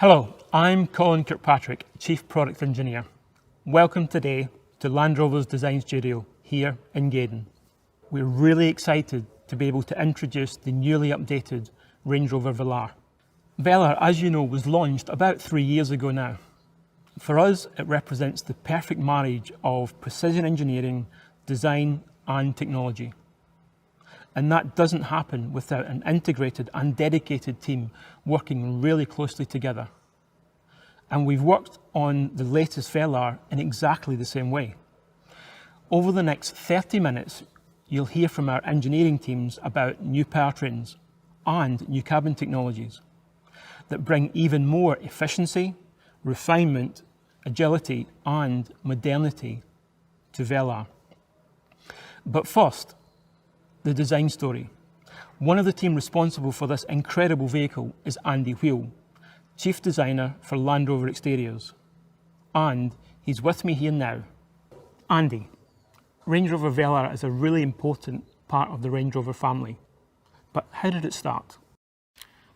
Hello, I'm Colin Kirkpatrick, Chief Product Engineer. Welcome today to Land Rover's Design Studio here in Gaydon. We're really excited to be able to introduce the newly updated Range Rover Velar. Velar, as you know, was launched about 3 years ago now. For us, it represents the perfect marriage of precision engineering, design and technology. And that doesn't happen without an integrated and dedicated team working really closely together. And we've worked on the latest Velar in exactly the same way. Over the next 30 minutes, you'll hear from our engineering teams about new powertrains and new cabin technologies that bring even more efficiency, refinement, agility and modernity to Velar. But first, the design story. One of the team responsible for this incredible vehicle is Andy Wheel, Chief Designer for Land Rover Exteriors. And he's with me here now. Andy, Range Rover Velar is a really important part of the Range Rover family. But how did it start?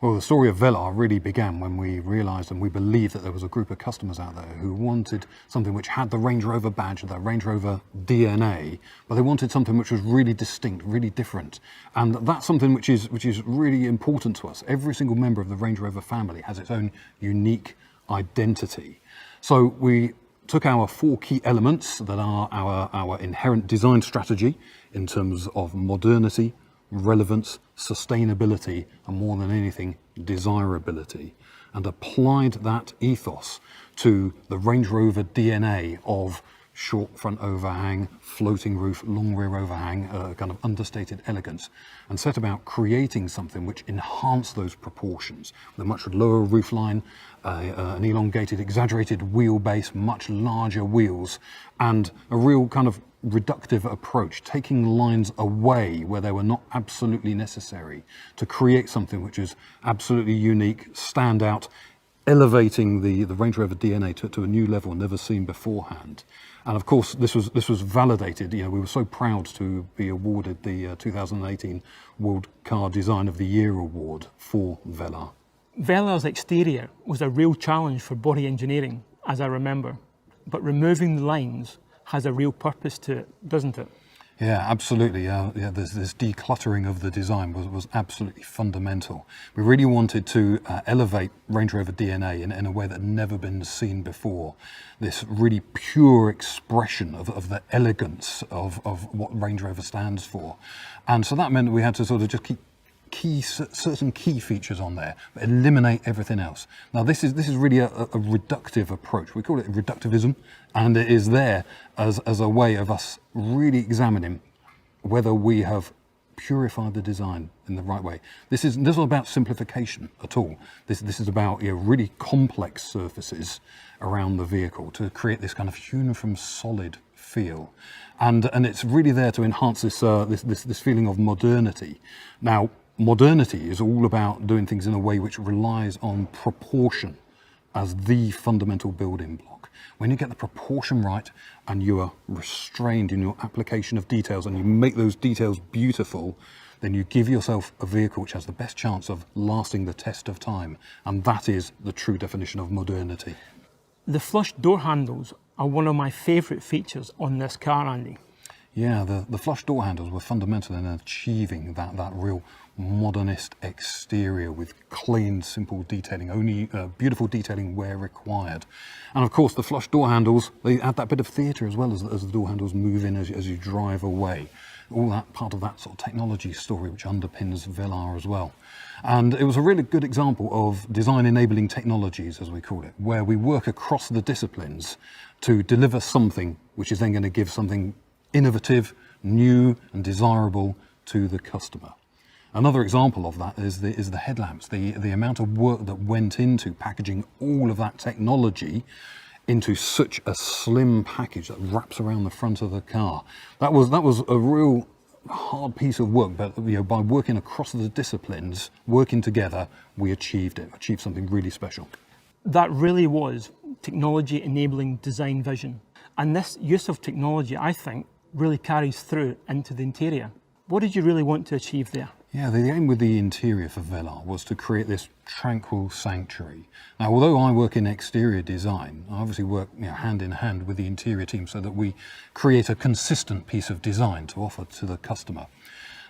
Well, the story of Velar really began when we realised and we believed that there was a group of customers out there who wanted something which had the Range Rover badge, the Range Rover DNA, but they wanted something which was really distinct, really different. And that's something which is really important to us. Every single member of the Range Rover family has its own unique identity. So we took our 4 key elements that are our inherent design strategy in terms of modernity, relevance, sustainability, and more than anything, desirability, and applied that ethos to the Range Rover DNA of short front overhang, floating roof, long rear overhang, kind of understated elegance, and set about creating something which enhanced those proportions with a much lower roofline, an elongated, exaggerated wheelbase, much larger wheels, and a real kind of reductive approach, taking lines away where they were not absolutely necessary to create something which is absolutely unique, stand out, elevating the Range Rover DNA to a new level never seen beforehand. And of course, this was validated. You know, we were so proud to be awarded the 2018 World Car Design of the Year award for Velar. Velar's exterior was a real challenge for body engineering, as I remember. But removing the lines has a real purpose to it, doesn't it? Yeah, absolutely. This decluttering of the design was absolutely fundamental. We really wanted to elevate Range Rover DNA in a way that had never been seen before. This really pure expression of the elegance of what Range Rover stands for. And so that meant that we had to sort of just keep certain key features on there, but eliminate everything else. Now this is really a reductive approach. We call it reductivism, and it is there as a way of us really examining whether we have purified the design in the right way. This isn't about simplification at all. This is about really complex surfaces around the vehicle to create this kind of hewn from solid feel, and it's really there to enhance this feeling of modernity. Now, modernity is all about doing things in a way which relies on proportion as the fundamental building block. When you get the proportion right and you are restrained in your application of details and you make those details beautiful, then you give yourself a vehicle which has the best chance of lasting the test of time. And that is the true definition of modernity. The flush door handles are one of my favourite features on this car, Andy. Yeah, the flush door handles were fundamental in achieving that real modernist exterior with clean, simple detailing, only beautiful detailing where required. And of course, the flush door handles, they add that bit of theatre as well as the door handles move in as you drive away. All that part of that sort of technology story which underpins Velar as well. And it was a really good example of design enabling technologies, as we call it, where we work across the disciplines to deliver something which is then going to give something innovative, new and desirable to the customer. Another example of that is the headlamps, the amount of work that went into packaging all of that technology into such a slim package that wraps around the front of the car. That was a real hard piece of work, but by working across the disciplines, working together, we achieved something really special. That really was technology enabling design vision. And this use of technology, I think, really carries through into the interior. What did you really want to achieve there? Yeah, the aim with the interior for Velar was to create this tranquil sanctuary. Now, although I work in exterior design, I obviously work hand in hand with the interior team so that we create a consistent piece of design to offer to the customer.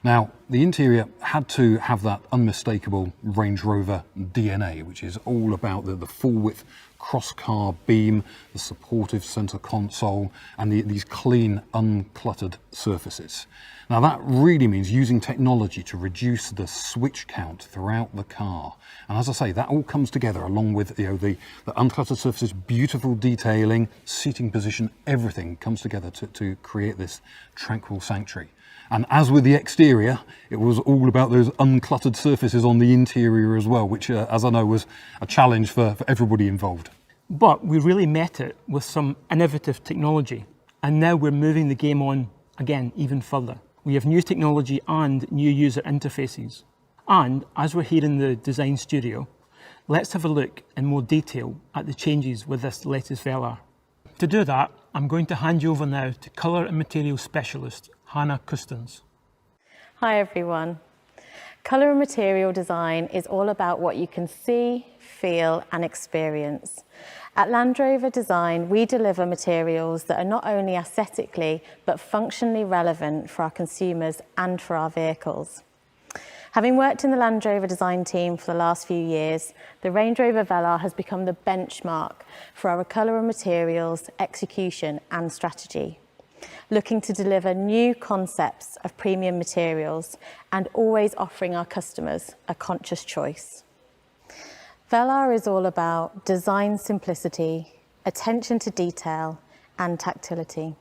Now, the interior had to have that unmistakable Range Rover DNA, which is all about the full width cross-car beam, the supportive centre console, and these clean, uncluttered surfaces. Now that really means using technology to reduce the switch count throughout the car. And as I say, that all comes together along with the uncluttered surfaces, beautiful detailing, seating position, everything comes together to create this tranquil sanctuary. And as with the exterior, it was all about those uncluttered surfaces on the interior as well, which, as I know, was a challenge for everybody involved. But we really met it with some innovative technology. And now we're moving the game on, again, even further. We have new technology and new user interfaces. And as we're here in the design studio, let's have a look in more detail at the changes with this latest Velar. To do that, I'm going to hand you over now to Colour and Materials Specialist, Hannah Custins. Hi everyone. Colour and material design is all about what you can see, feel and experience. At Land Rover Design, we deliver materials that are not only aesthetically but functionally relevant for our consumers and for our vehicles. Having worked in the Land Rover design team for the last few years, the Range Rover Velar has become the benchmark for our colour and materials, execution and strategy. Looking to deliver new concepts of premium materials and always offering our customers a conscious choice. Velar is all about design simplicity, attention to detail and tactility.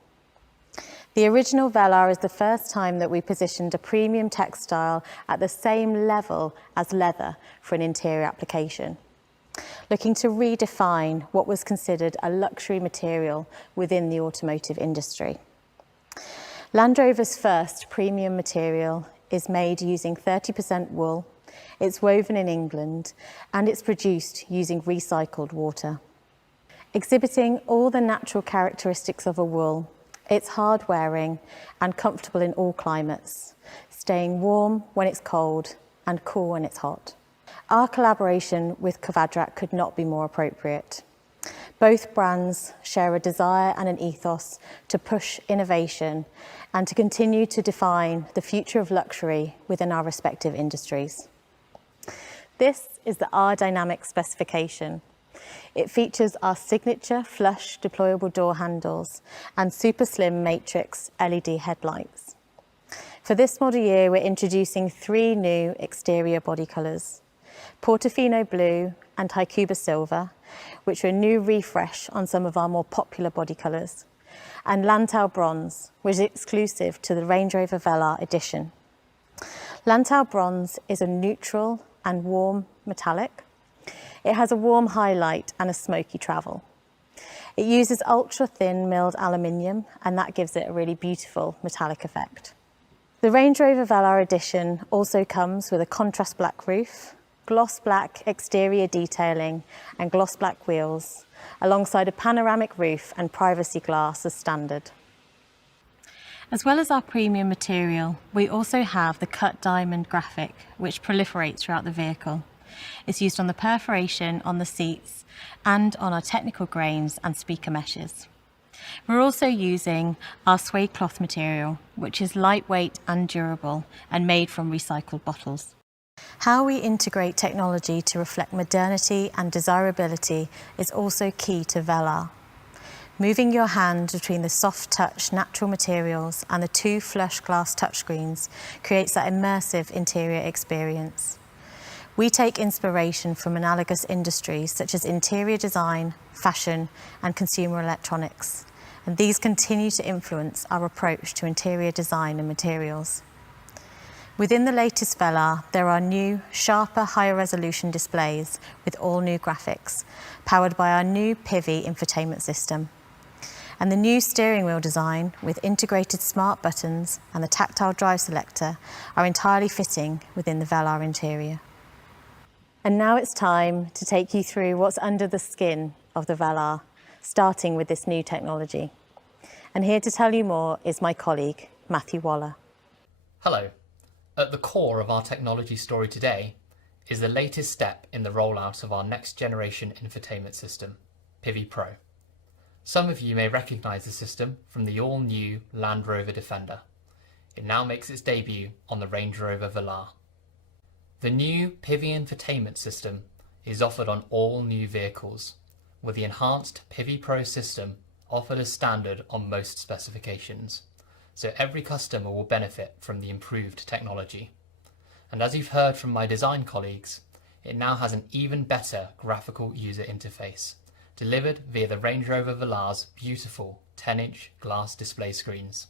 The original Velar is the first time that we positioned a premium textile at the same level as leather for an interior application, looking to redefine what was considered a luxury material within the automotive industry. Land Rover's first premium material is made using 30% wool, it's woven in England, and it's produced using recycled water. Exhibiting all the natural characteristics of a wool, it's hard wearing and comfortable in all climates, staying warm when it's cold and cool when it's hot. Our collaboration with Kvadrat could not be more appropriate. Both brands share a desire and an ethos to push innovation and to continue to define the future of luxury within our respective industries. This is the R Dynamic specification. It features our signature flush deployable door handles and super slim matrix LED headlights. For this model year, we're introducing 3 new exterior body colours: Portofino Blue and Haikuba Silver, which are a new refresh on some of our more popular body colours, and Lantau Bronze, which is exclusive to the Range Rover Velar edition. Lantau Bronze is a neutral and warm metallic. It has a warm highlight and a smoky travel. It uses ultra-thin milled aluminium, and that gives it a really beautiful metallic effect. The Range Rover Velar edition also comes with a contrast black roof, gloss black exterior detailing and gloss black wheels, alongside a panoramic roof and privacy glass as standard. As well as our premium material, we also have the cut diamond graphic, which proliferates throughout the vehicle. It's used on the perforation on the seats and on our technical grains and speaker meshes. We're also using our suede cloth material, which is lightweight and durable and made from recycled bottles. How we integrate technology to reflect modernity and desirability is also key to Velar. Moving your hand between the soft touch natural materials and the 2 flush glass touchscreens creates that immersive interior experience. We take inspiration from analogous industries such as interior design, fashion, and consumer electronics, and these continue to influence our approach to interior design and materials. Within the latest Velar, there are new, sharper, higher resolution displays with all new graphics, powered by our new Pivi infotainment system. And the new steering wheel design with integrated smart buttons and the tactile drive selector are entirely fitting within the Velar interior. And now it's time to take you through what's under the skin of the Velar, starting with this new technology. And here to tell you more is my colleague, Matthew Waller. Hello, At the core of our technology story today is the latest step in the rollout of our next generation infotainment system, Pivi Pro. Some of you may recognise the system from the all-new Land Rover Defender. It now makes its debut on the Range Rover Velar. The new Pivi infotainment system is offered on all new vehicles, with the enhanced Pivi Pro system offered as standard on most specifications, so every customer will benefit from the improved technology. And as you've heard from my design colleagues, it now has an even better graphical user interface, delivered via the Range Rover Velar's beautiful 10-inch glass display screens.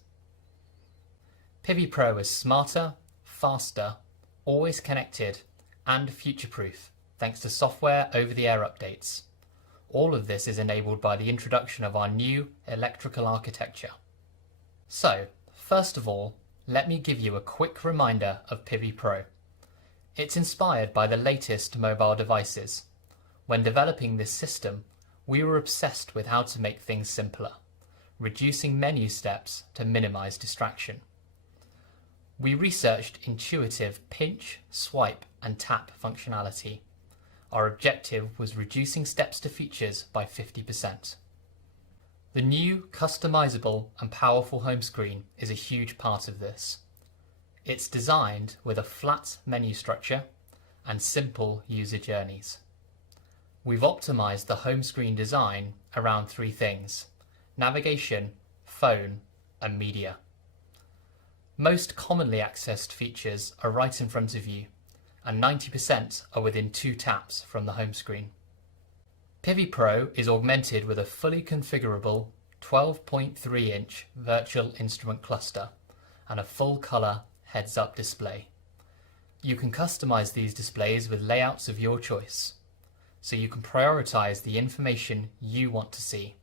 Pivi Pro is smarter, faster, always connected, and future-proof thanks to software over-the-air updates. All of this is enabled by the introduction of our new electrical architecture. So, first of all, let me give you a quick reminder of Pivi Pro. It's inspired by the latest mobile devices. When developing this system, we were obsessed with how to make things simpler, reducing menu steps to minimize distraction. We researched intuitive pinch, swipe, and tap functionality. Our objective was reducing steps to features by 50%. The new customizable and powerful home screen is a huge part of this. It's designed with a flat menu structure and simple user journeys. We've optimized the home screen design around three things: navigation, phone, and media. Most commonly accessed features are right in front of you, and 90% are within 2 taps from the home screen. Pivi Pro is augmented with a fully configurable 12.3-inch virtual instrument cluster and a full-colour heads-up display. You can customize these displays with layouts of your choice, so you can prioritize the information you want to see,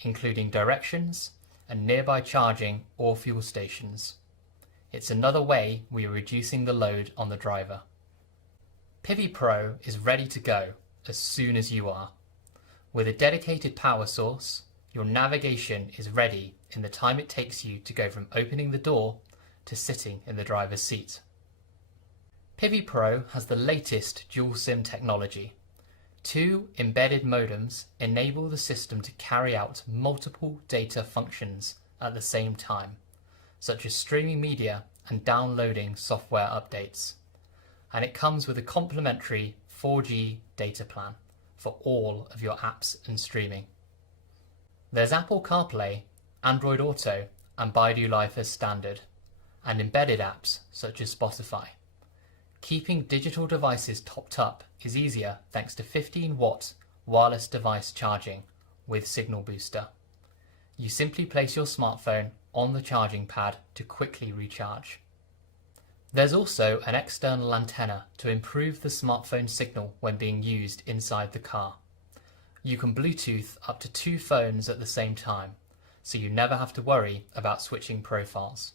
including directions and nearby charging or fuel stations. It's another way we are reducing the load on the driver. Pivi Pro is ready to go as soon as you are. With a dedicated power source, your navigation is ready in the time it takes you to go from opening the door to sitting in the driver's seat. Pivi Pro has the latest dual SIM technology. 2 embedded modems enable the system to carry out multiple data functions at the same time, such as streaming media and downloading software updates. And it comes with a complimentary 4G data plan for all of your apps and streaming. There's Apple CarPlay, Android Auto, and Baidu Life as standard, and embedded apps such as Spotify. Keeping digital devices topped up is easier thanks to 15-watt wireless device charging with Signal Booster. You simply place your smartphone on the charging pad to quickly recharge. There's also an external antenna to improve the smartphone signal when being used inside the car. You can Bluetooth up to 2 phones at the same time, so you never have to worry about switching profiles.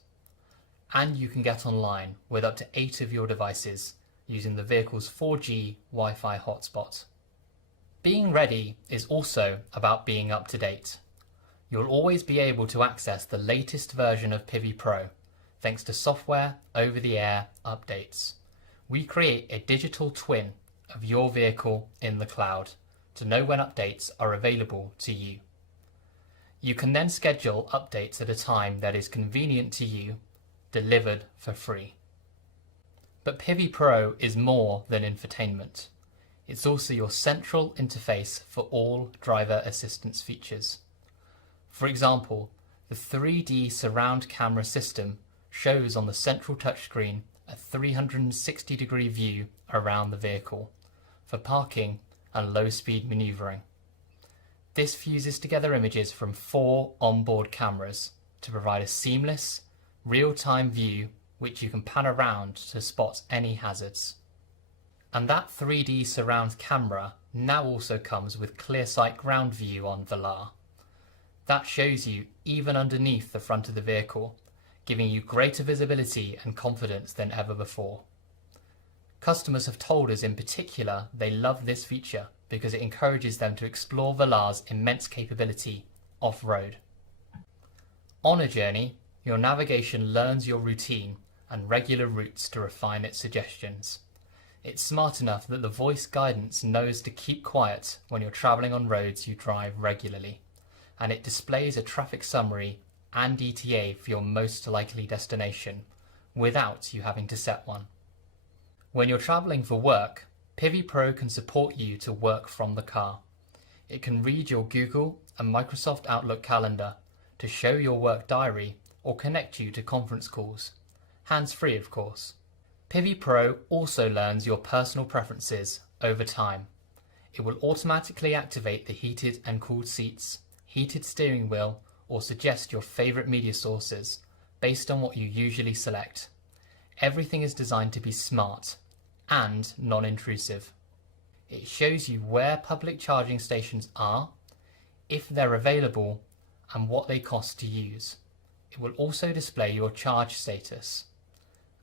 And you can get online with up to 8 of your devices using the vehicle's 4G Wi-Fi hotspot. Being ready is also about being up to date. You'll always be able to access the latest version of Pivi Pro thanks to software over-the-air updates. We create a digital twin of your vehicle in the cloud to know when updates are available to you. You can then schedule updates at a time that is convenient to you, delivered for free. But Pivi Pro is more than infotainment. It's also your central interface for all driver assistance features. For example, the 3D surround camera system shows on the central touchscreen a 360-degree view around the vehicle for parking and low-speed maneuvering. This fuses together images from 4 onboard cameras to provide a seamless, real-time view which you can pan around to spot any hazards. And that 3D surround camera now also comes with ClearSight ground view on Velar. That shows you even underneath the front of the vehicle, giving you greater visibility and confidence than ever before. Customers have told us in particular they love this feature because it encourages them to explore Velar's immense capability off-road. On a journey, your navigation learns your routine and regular routes to refine its suggestions. It's smart enough that the voice guidance knows to keep quiet when you're travelling on roads you drive regularly, and it displays a traffic summary and ETA for your most likely destination without you having to set one. When you're travelling for work, Pivi Pro can support you to work from the car. It can read your Google and Microsoft Outlook calendar to show your work diary or connect you to conference calls. Hands-free, of course. Pivi Pro also learns your personal preferences over time. It will automatically activate the heated and cooled seats, heated steering wheel, or suggest your favourite media sources based on what you usually select. Everything is designed to be smart and non-intrusive. It shows you where public charging stations are, if they're available, and what they cost to use. It will also display your charge status,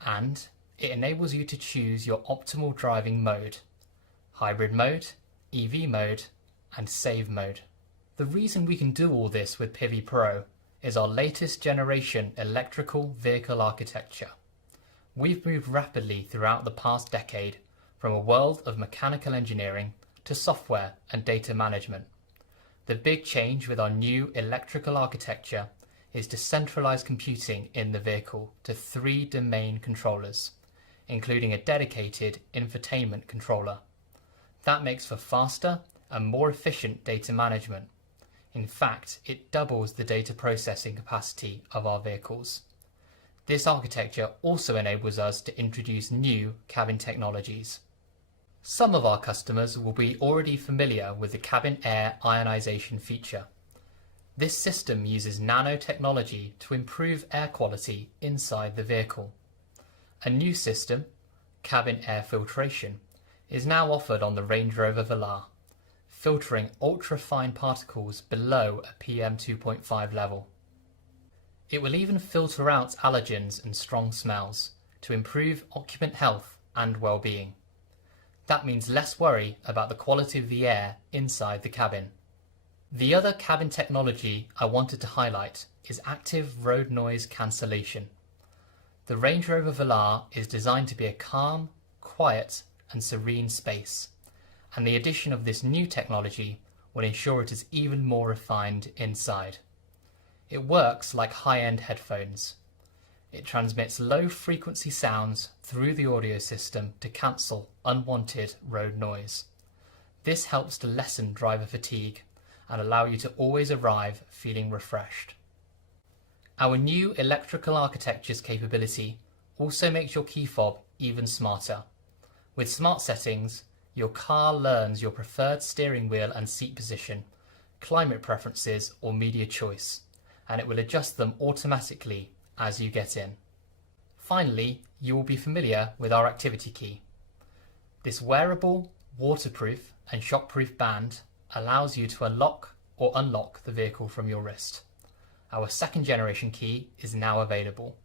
and it enables you to choose your optimal driving mode: hybrid mode, EV mode, and save mode. The reason we can do all this with Pivi Pro is our latest generation electrical vehicle architecture. We've moved rapidly throughout the past decade from a world of mechanical engineering to software and data management. The big change with our new electrical architecture is to centralize computing in the vehicle to 3 domain controllers, including a dedicated infotainment controller. That makes for faster and more efficient data management. In fact, it doubles the data processing capacity of our vehicles. This architecture also enables us to introduce new cabin technologies. Some of our customers will be already familiar with the cabin air ionization feature. This system uses nanotechnology to improve air quality inside the vehicle. A new system, cabin air filtration, is now offered on the Range Rover Velar, filtering ultra-fine particles below a PM2.5 level. It will even filter out allergens and strong smells to improve occupant health and well-being. That means less worry about the quality of the air inside the cabin. The other cabin technology I wanted to highlight is active road noise cancellation. The Range Rover Velar is designed to be a calm, quiet and serene space, and the addition of this new technology will ensure it is even more refined inside. It works like high-end headphones. It transmits low-frequency sounds through the audio system to cancel unwanted road noise. This helps to lessen driver fatigue and allow you to always arrive feeling refreshed. Our new electrical architecture's capability also makes your key fob even smarter. With smart settings, your car learns your preferred steering wheel and seat position, climate preferences or media choice, and it will adjust them automatically as you get in. Finally, you will be familiar with our activity key. This wearable, waterproof and shockproof band allows you to unlock or unlock the vehicle from your wrist. Our second generation key is now available.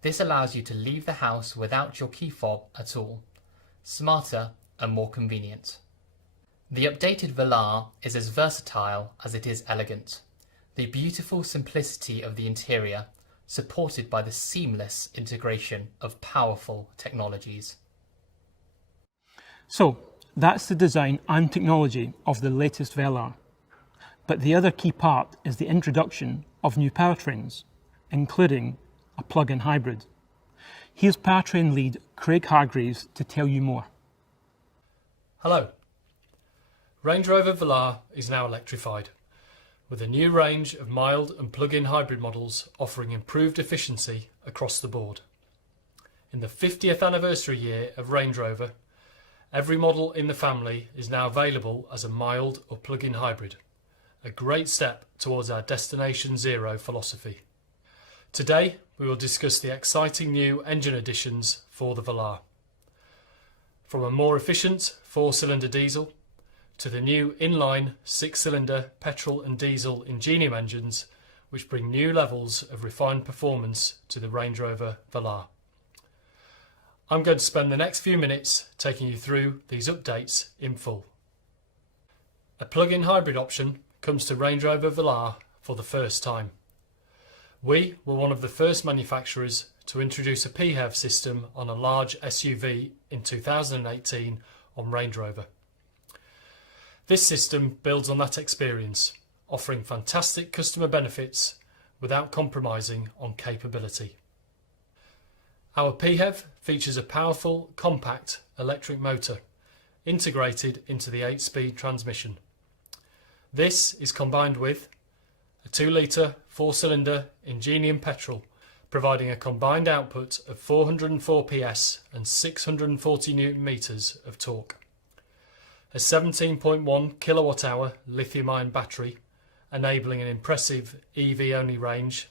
This allows you to leave the house without your key fob at all. Smarter and more convenient. The updated Velar is as versatile as it is elegant. The beautiful simplicity of the interior, supported by the seamless integration of powerful technologies. So, that's the design and technology of the latest Velar. But the other key part is the introduction of new powertrains, including a plug-in hybrid. Here's powertrain lead Craig Hargreaves to tell you more. Hello. Range Rover Velar is now electrified, with a new range of mild and plug-in hybrid models offering improved efficiency across the board. In the 50th anniversary year of Range Rover, every model in the family is now available as a mild or plug-in hybrid, a great step towards our Destination Zero philosophy. Today, we will discuss the exciting new engine additions for the Velar. From a more efficient 4-cylinder diesel to the new inline 6-cylinder petrol and diesel Ingenium engines, which bring new levels of refined performance to the Range Rover Velar. I'm going to spend the next few minutes taking you through these updates in full. A plug-in hybrid option comes to Range Rover Velar for the first time. We were one of the first manufacturers to introduce a PHEV system on a large SUV in 2018 on Range Rover. This system builds on that experience, offering fantastic customer benefits without compromising on capability. Our PHEV features a powerful, compact electric motor integrated into the 8-speed transmission. This is combined with a 2-litre 4-cylinder Ingenium petrol, providing a combined output of 404 PS and 640 Nm of torque, a 17.1 kWh lithium-ion battery, enabling an impressive EV-only range,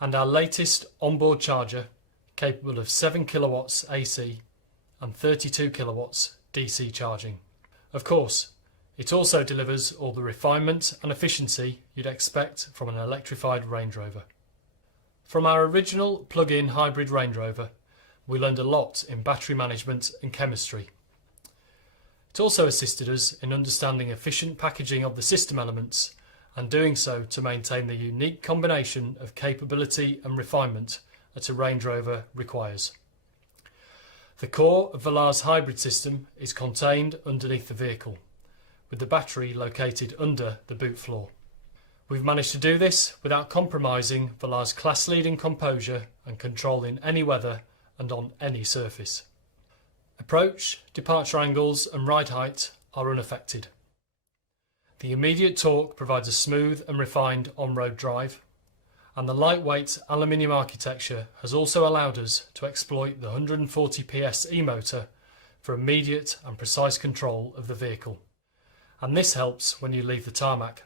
and our latest onboard charger, capable of 7 kilowatts AC and 32 kilowatts DC charging. Of course, it also delivers all the refinement and efficiency you'd expect from an electrified Range Rover. From our original plug-in hybrid Range Rover, we learned a lot in battery management and chemistry. It also assisted us in understanding efficient packaging of the system elements and doing so to maintain the unique combination of capability and refinement that a Range Rover requires. The core of Velar's hybrid system is contained underneath the vehicle, with the battery located under the boot floor. We've managed to do this without compromising Velar's class-leading composure and control in any weather and on any surface. Approach, departure angles and ride height are unaffected. The immediate torque provides a smooth and refined on-road drive, and the lightweight aluminium architecture has also allowed us to exploit the 140 PS e-motor for immediate and precise control of the vehicle. And this helps when you leave the tarmac.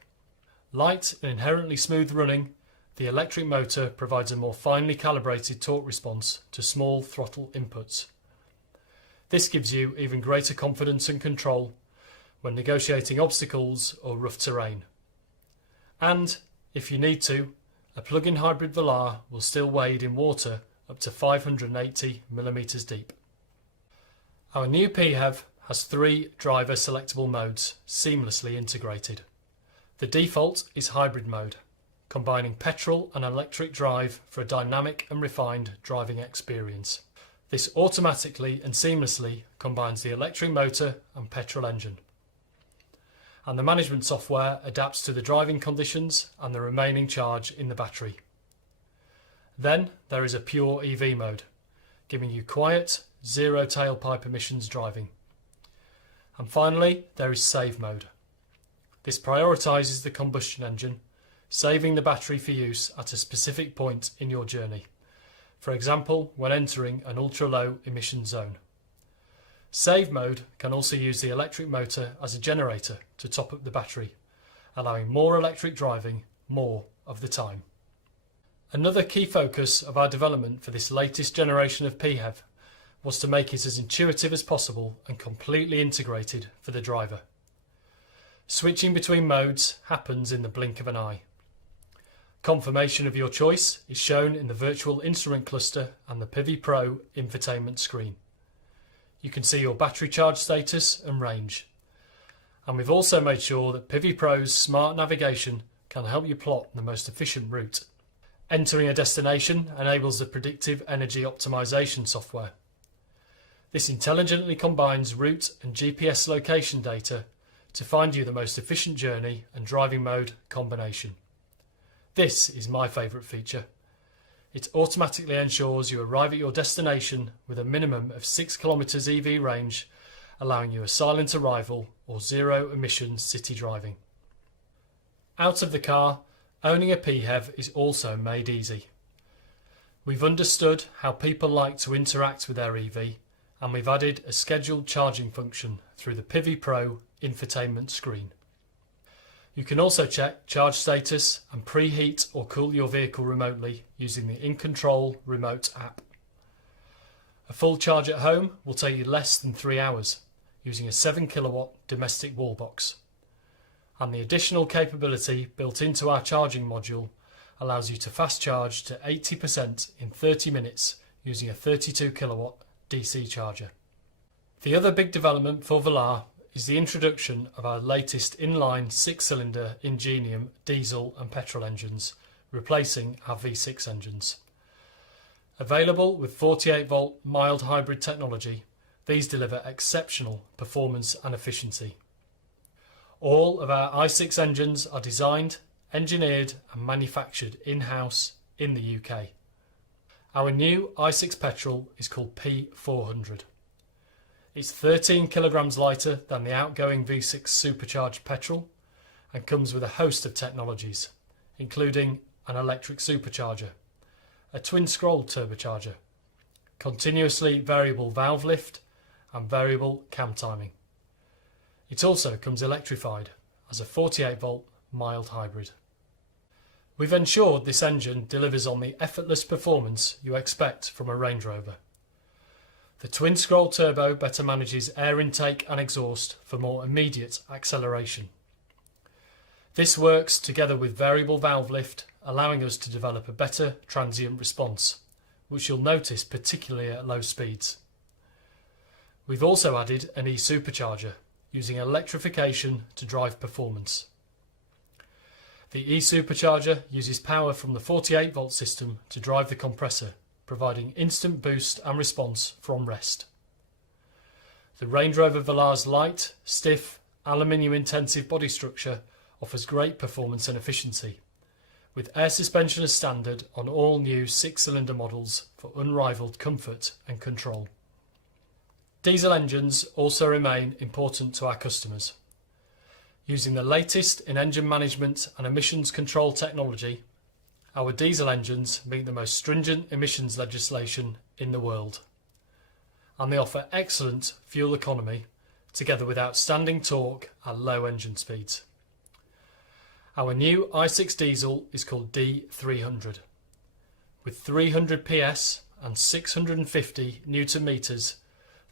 Light and inherently smooth running, the electric motor provides a more finely calibrated torque response to small throttle inputs. This gives you even greater confidence and control when negotiating obstacles or rough terrain. And, if you need to, a plug-in hybrid Velar will still wade in water up to 580 mm deep. Our new PHEV has 3 driver selectable modes seamlessly integrated. The default is hybrid mode, combining petrol and electric drive for a dynamic and refined driving experience. This automatically and seamlessly combines the electric motor and petrol engine, and the management software adapts to the driving conditions and the remaining charge in the battery. Then there is a pure EV mode, giving you quiet, zero tailpipe emissions driving. And finally, there is save mode. This prioritises the combustion engine, saving the battery for use at a specific point in your journey, for example when entering an ultra-low emission zone. Save mode can also use the electric motor as a generator to top up the battery, allowing more electric driving more of the time. Another key focus of our development for this latest generation of PHEV was to make it as intuitive as possible and completely integrated for the driver. Switching between modes happens in the blink of an eye. Confirmation of your choice is shown in the virtual instrument cluster and the PIVI Pro infotainment screen. You can see your battery charge status and range. And we've also made sure that PIVI Pro's smart navigation can help you plot the most efficient route. Entering a destination enables the predictive energy optimization software. This intelligently combines route and GPS location data to find you the most efficient journey and driving mode combination. This is my favourite feature. It automatically ensures you arrive at your destination with a minimum of 6 km EV range, allowing you a silent arrival or zero emission city driving. Out of the car, owning a PHEV is also made easy. We've understood how people like to interact with their EV, and we've added a scheduled charging function through the PIVI Pro infotainment screen. You can also check charge status and preheat or cool your vehicle remotely using the InControl remote app. A full charge at home will take you less than 3 hours using a 7 kilowatt domestic wall box. And the additional capability built into our charging module allows you to fast charge to 80% in 30 minutes using a 32 kilowatt DC charger. The other big development for Velar is the introduction of our latest inline 6-cylinder Ingenium diesel and petrol engines, replacing our V6 engines. Available with 48-volt mild hybrid technology, these deliver exceptional performance and efficiency. All of our i6 engines are designed, engineered and manufactured in-house in the UK. Our new i6 petrol is called P400. It's 13 kilograms lighter than the outgoing V6 supercharged petrol and comes with a host of technologies, including an electric supercharger, a twin-scroll turbocharger, continuously variable valve lift and variable cam timing. It also comes electrified as a 48-volt mild hybrid. We've ensured this engine delivers on the effortless performance you expect from a Range Rover. The twin-scroll turbo better manages air intake and exhaust for more immediate acceleration. This works together with variable valve lift, allowing us to develop a better transient response, which you'll notice particularly at low speeds. We've also added an e-supercharger, using electrification to drive performance. The e-supercharger uses power from the 48-volt system to drive the compressor, providing instant boost and response from rest. The Range Rover Velar's light, stiff, aluminium-intensive body structure offers great performance and efficiency, with air suspension as standard on all new 6-cylinder models for unrivaled comfort and control. Diesel engines also remain important to our customers. Using the latest in engine management and emissions control technology, our diesel engines meet the most stringent emissions legislation in the world, and they offer excellent fuel economy together with outstanding torque at low engine speeds. Our new i6 diesel is called D300. With 300 PS and 650 Newton meters,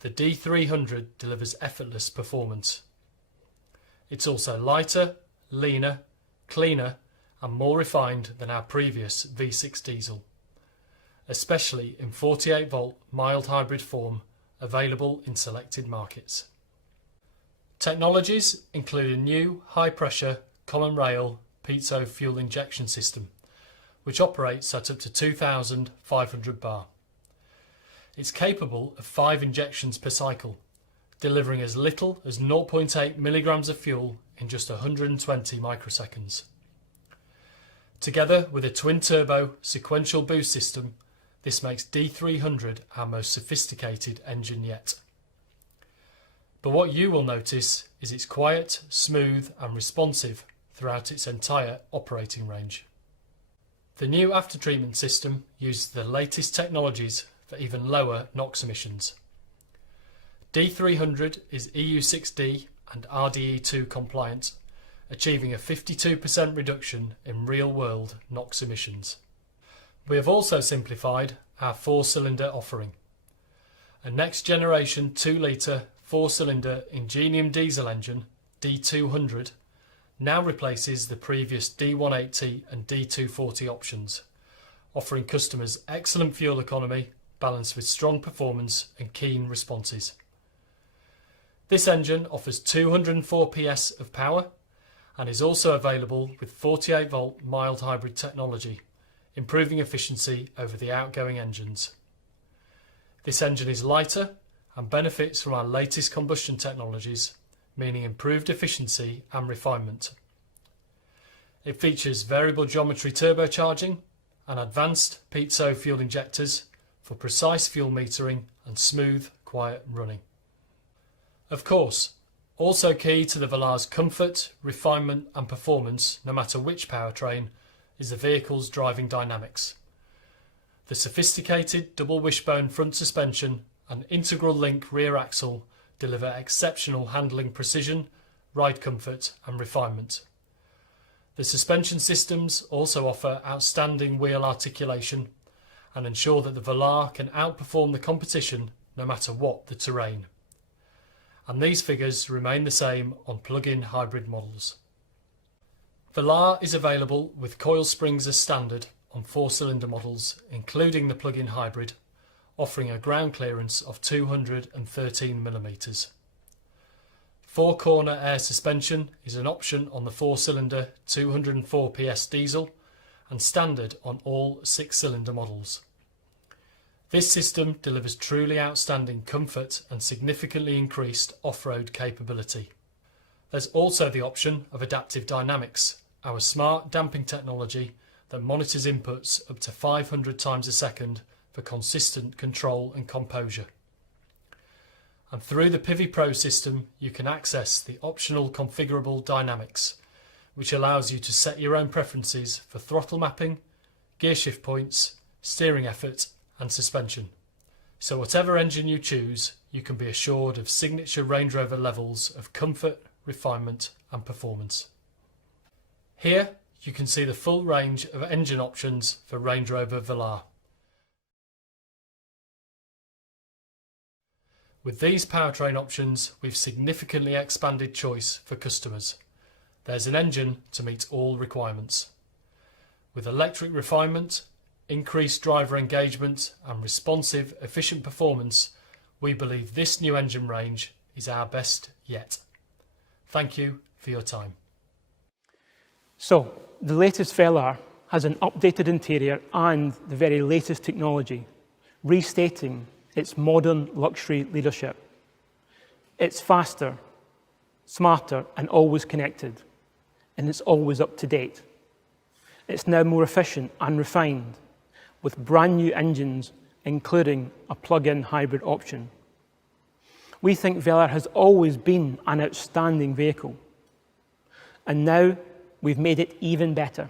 the D300 delivers effortless performance. It's also lighter, leaner, cleaner and more refined than our previous V6 diesel, especially in 48-volt mild hybrid form available in selected markets. Technologies include a new high-pressure common rail piezo fuel injection system, which operates at up to 2,500 bar. It's capable of 5 injections per cycle, delivering as little as 0.8 milligrams of fuel in just 120 microseconds. Together with a twin-turbo sequential boost system, this makes D300 our most sophisticated engine yet. But what you will notice is it's quiet, smooth and responsive throughout its entire operating range. The new aftertreatment system uses the latest technologies for even lower NOx emissions. D300 is EU6D and RDE2 compliant, achieving a 52% reduction in real-world NOx emissions. We have also simplified our 4-cylinder offering. A next-generation 2-litre 4-cylinder Ingenium diesel engine, D200, now replaces the previous D180 and D240 options, offering customers excellent fuel economy balanced with strong performance and keen responses. This engine offers 204 PS of power and is also available with 48-volt mild hybrid technology, improving efficiency over the outgoing engines. This engine is lighter and benefits from our latest combustion technologies, meaning improved efficiency and refinement. It features variable geometry turbocharging and advanced piezo fuel injectors for precise fuel metering and smooth, quiet running. Of course, also key to the Velar's comfort, refinement and performance, no matter which powertrain, is the vehicle's driving dynamics. The sophisticated double wishbone front suspension and integral link rear axle deliver exceptional handling precision, ride comfort and refinement. The suspension systems also offer outstanding wheel articulation and ensure that the Velar can outperform the competition no matter what the terrain. And these figures remain the same on plug-in hybrid models. Velar is available with coil springs as standard on 4-cylinder models, including the plug-in hybrid, offering a ground clearance of 213 mm. 4-corner air suspension is an option on the 4-cylinder 204 PS diesel and standard on all 6-cylinder models. This system delivers truly outstanding comfort and significantly increased off-road capability. There's also the option of adaptive dynamics, our smart damping technology that monitors inputs up to 500 times a second for consistent control and composure. And through the Pivi Pro system, you can access the optional configurable dynamics, which allows you to set your own preferences for throttle mapping, gear shift points, steering effort and suspension. So whatever engine you choose, you can be assured of signature Range Rover levels of comfort, refinement and performance. Here you can see the full range of engine options for Range Rover Velar. With these powertrain options, we've significantly expanded choice for customers. There's an engine to meet all requirements. With electric refinement, increased driver engagement and responsive, efficient performance, we believe this new engine range is our best yet. Thank you for your time. So, the latest Velar has an updated interior and the very latest technology, restating its modern luxury leadership. It's faster, smarter and always connected, and it's always up to date. It's now more efficient and refined, with brand new engines, including a plug-in hybrid option. We think Velar has always been an outstanding vehicle, and now we've made it even better.